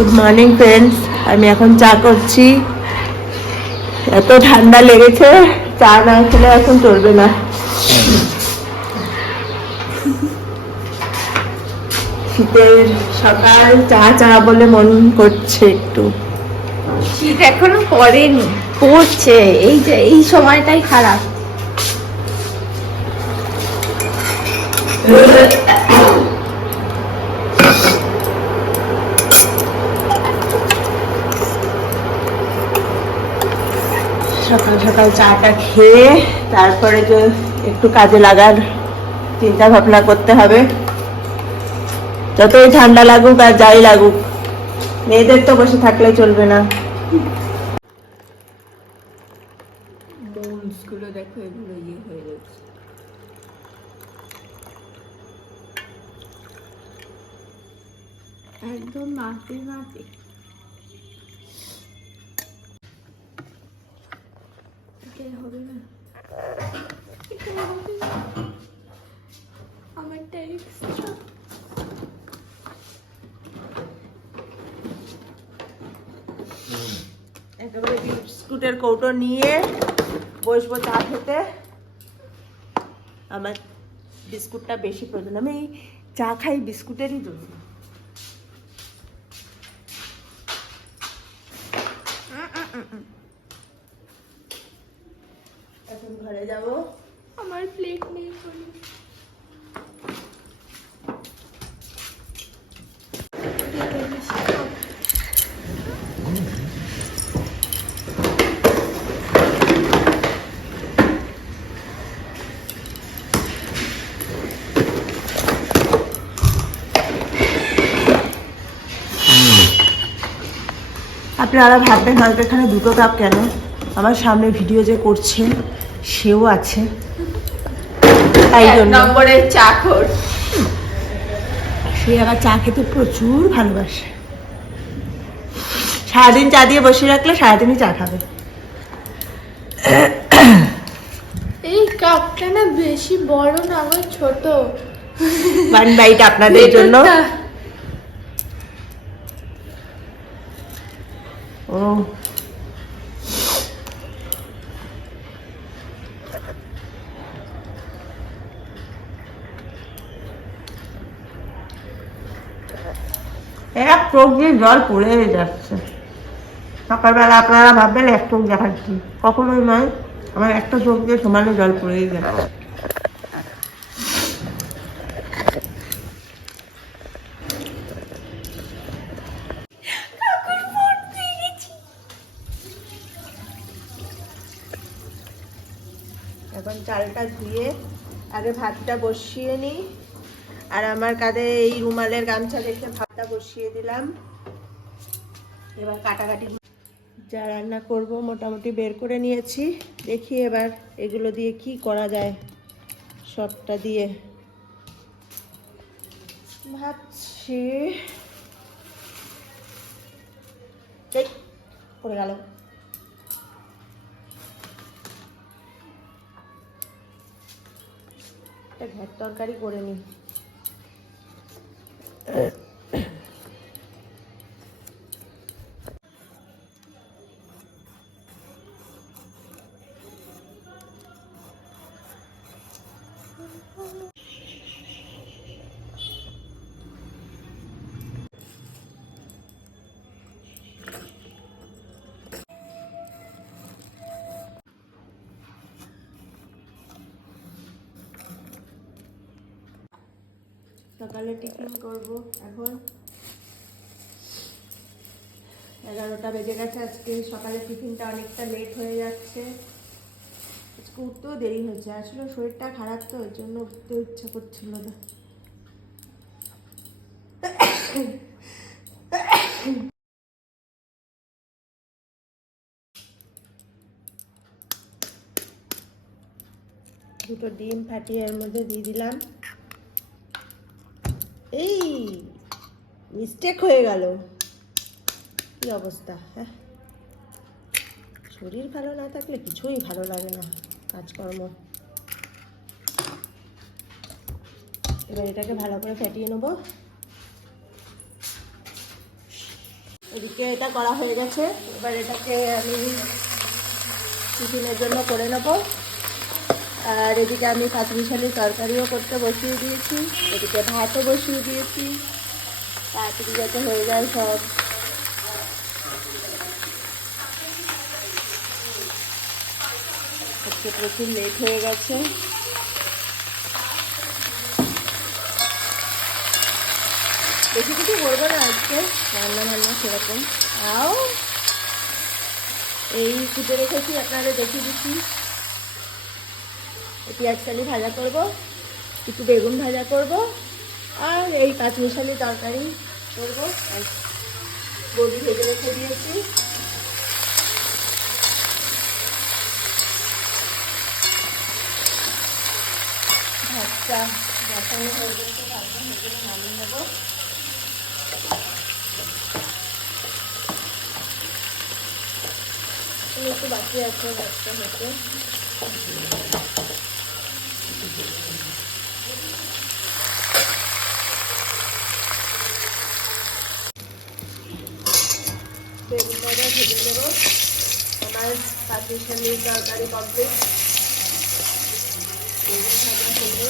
Good morning friends, আমি এখন চা করছি। এত ঠান্ডা লেগেছে, চা না খেলে এখন চলবে না। শীতের সকাল, চা চা বলে মন করছে একটু। শীত এখনো পড়েনি, পড়ছে। এই যে এই সময়টাই খারাপ। সকাল সকাল চাটা খেয়ে তারপরে যে একটু কাজে লাগার চিন্তা ভাবনা করতে হবে। যতই ঠান্ডা লাগুক আর যাই লাগুক, মেয়েদের তো বসে থাকলে চলবে না। বোনসগুলো দেখো, এগুলো হয়ে গেছে। একদম মাটি মাটি। হবে না, আমারটা এক্সট্রা। একেবারে বিস্কুটের কৌটো নিয়ে বসবো চা খেতে। আমার বিস্কুটটা বেশি প্রয়োজন, আমি চা খাই বিস্কুটেরই জন্য। এখন ঘরে যাব। আমার প্লেট নেই কোনো। আপনারা ভাববেন হয়তো এখানে দুটো কাপ কেন, আমার সামনে ভিডিও যে করছে সেও আছে, তাই জন্য। নম্বরের চাকর। সে আবার চা খেতে প্রচুর ভালোবাসে। সারাদিন চা দিয়ে বসিয়ে রাখলে সারাদিনই চা খাবে। এই কাপটা না বেশি বড় না, আমার ছোট। ওয়ান বাইট আপনাদের জন্য। ও এক চোখ দিয়ে জল পড়ে যাচ্ছে। সকালবেলা আপনারা ভাববেন এক চোখ দেখাচ্ছি, কখনোই নয়। আমার একটা চোখ দিয়ে সমানে জল পড়েই যাচ্ছে। এখন চালটা ধুয়ে আগে ভাতটা বসিয়ে নিই। আর আমার কাঁধে এই রুমালের গামছা রেখে ভাতটা বসিয়ে দিলাম। এবার কাটাকাটি যা রান্না করব মোটামুটি বের করে নিয়েছি। দেখি এবার এগুলো দিয়ে কি করা যায়। সবটা দিয়ে ভাবছি। এই পড়ে গেল। ঘের তরকারি করে নিই। সকালে টিফিন করব। এখন 11টা বেজে গেছে। আজকে সকালে টিফিনটা অনেকটা লেট হয়ে যাচ্ছে। আজকে উঠতেও দেরি হয়েছে, আসলে শরীরটা খারাপ তো, ওই জন্য উঠতেও ইচ্ছা করছিল না। দুটো ডিম ফাটিয়ে এর মধ্যে দিয়ে দিলাম। এই মিস্টেক হয়ে গেল, কি অবস্থা। হ্যাঁ, শরীর ভালো না থাকলে কিছুই ভালো লাগে না, কাজকর্ম। এবার এটাকে ভালো করে ফেটিয়ে নেবো। এদিকে এটা করা হয়ে গেছে, এবার এটাকে আমি টিফিনের জন্য করে নেব। আর এদিকে আমি পাঁচমিশালি তরকারিও করতে বসিয়ে দিয়েছি, এদিকে ভাতও বসিয়ে দিয়েছি, তাড়াতাড়ি যাতে হয়ে যায় সব। আজকে প্রচুর লেট হয়ে গেছে। বেশি কিছু করবো না আজকে, রান্না সেরকম। আও এই কুটে রেখেছি, আপনাদের দেখিয়ে দিচ্ছি। পেঁয়াজকালি ভাজা করব, একটু বেগুন ভাজা করব, আর এই পাঁচমিশালি তরকারি করব। আর বড়ি ভেজে রেখে দিয়েছি। ভাতটা বসানো হয়ে গেছে, ভাতটা ভেজে নামিয়ে নেব। একটু বাকি আছে ভাতটা হতে। বেগুনটা ভেজে নেব। আমার পাঁচমিশালি তরকারি কমপ্লিট। বেগুন ভাজা হলে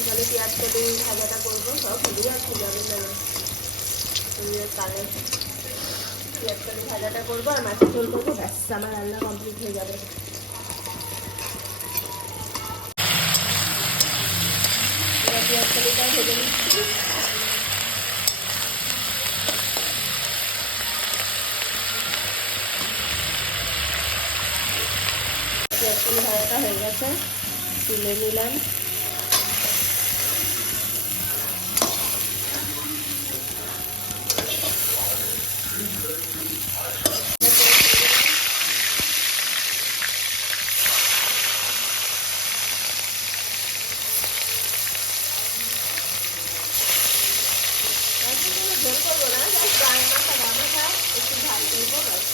এবারে পেঁয়াজ কলি ভাজাটা করবো। সব ভুলিয়ে আছে যাবেন না, কালে পেঁয়াজ কলি ভাজাটা করবো আর মাছের ঝোল করবো, ব্যাস আমার রান্না কমপ্লিট হয়ে যাবে। পেঁয়াজ কলিটা ভেজে নিচ্ছি। পেঁয়াজ কলি ভাজাটা হয়ে গেছে, তুলে নিলাম। ঝোল করবো না, গায়ে মাথা গা মাথা একটু ঝাল করবো ব্যাস।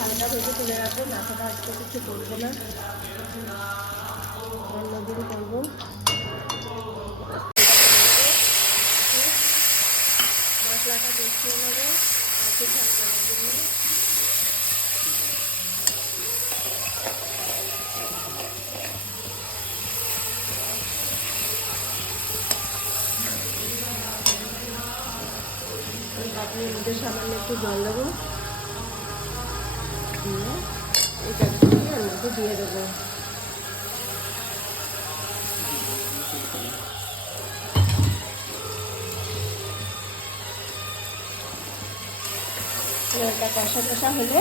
হালকা ভেজে তুলে রাখবো, মাথাটা আজকে কিছু করবো না, অন্যদিন করবো। মশলাটা কষিয়ে নেবো মাছের ঝাল করার জন্য। বাটির মধ্যে সামান্য একটু জল দেবো, দিয়ে এটা এর মধ্যে দিয়ে দেবো। এটা কষা কষা হলে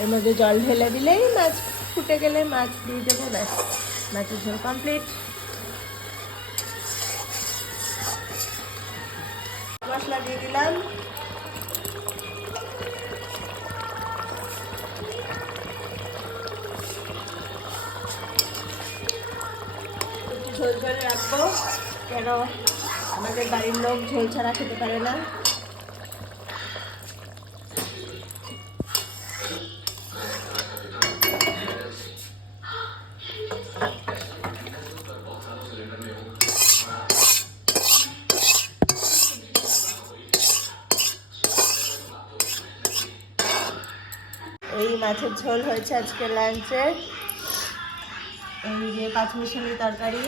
এর মধ্যে জল ঢেলে দিলেই, মাছ ফুটে গেলে মাছ দিয়ে দেবো, ব্যাস মাছের ঝোল কমপ্লিট। মশলা দিয়ে দিলাম, ঝোল ঝোল রাখবো, কেন আমাদের বাড়ির লোক ঝোল ছাড়া খেতে পারে না। এই মাছের ঝোল হয়েছে আজকে লাঞ্চে। এই যে পাঁচমিশালি তরকারি,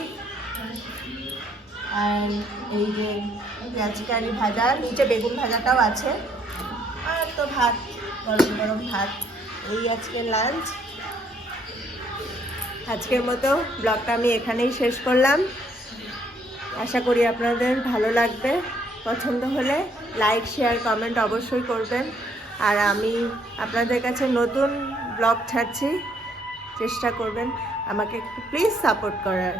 আর এই যে পেঁয়াজকালি ভাজা, নিচে বেগুন ভাজাটাও আছে, আর তো ভাত, গরম গরম ভাত, এই আজকে লাঞ্চ। আজকের মতো ব্লগটা আমি এখানেই শেষ করলাম। আশা করি আপনাদের ভালো লাগবে। পছন্দ হলে লাইক শেয়ার কমেন্ট অবশ্যই করবেন। আর আমি আপনাদের কাছে নতুন ব্লগ ছাড়ছি, চেষ্টা করবেন আমাকে একটু প্লিজ সাপোর্ট করার।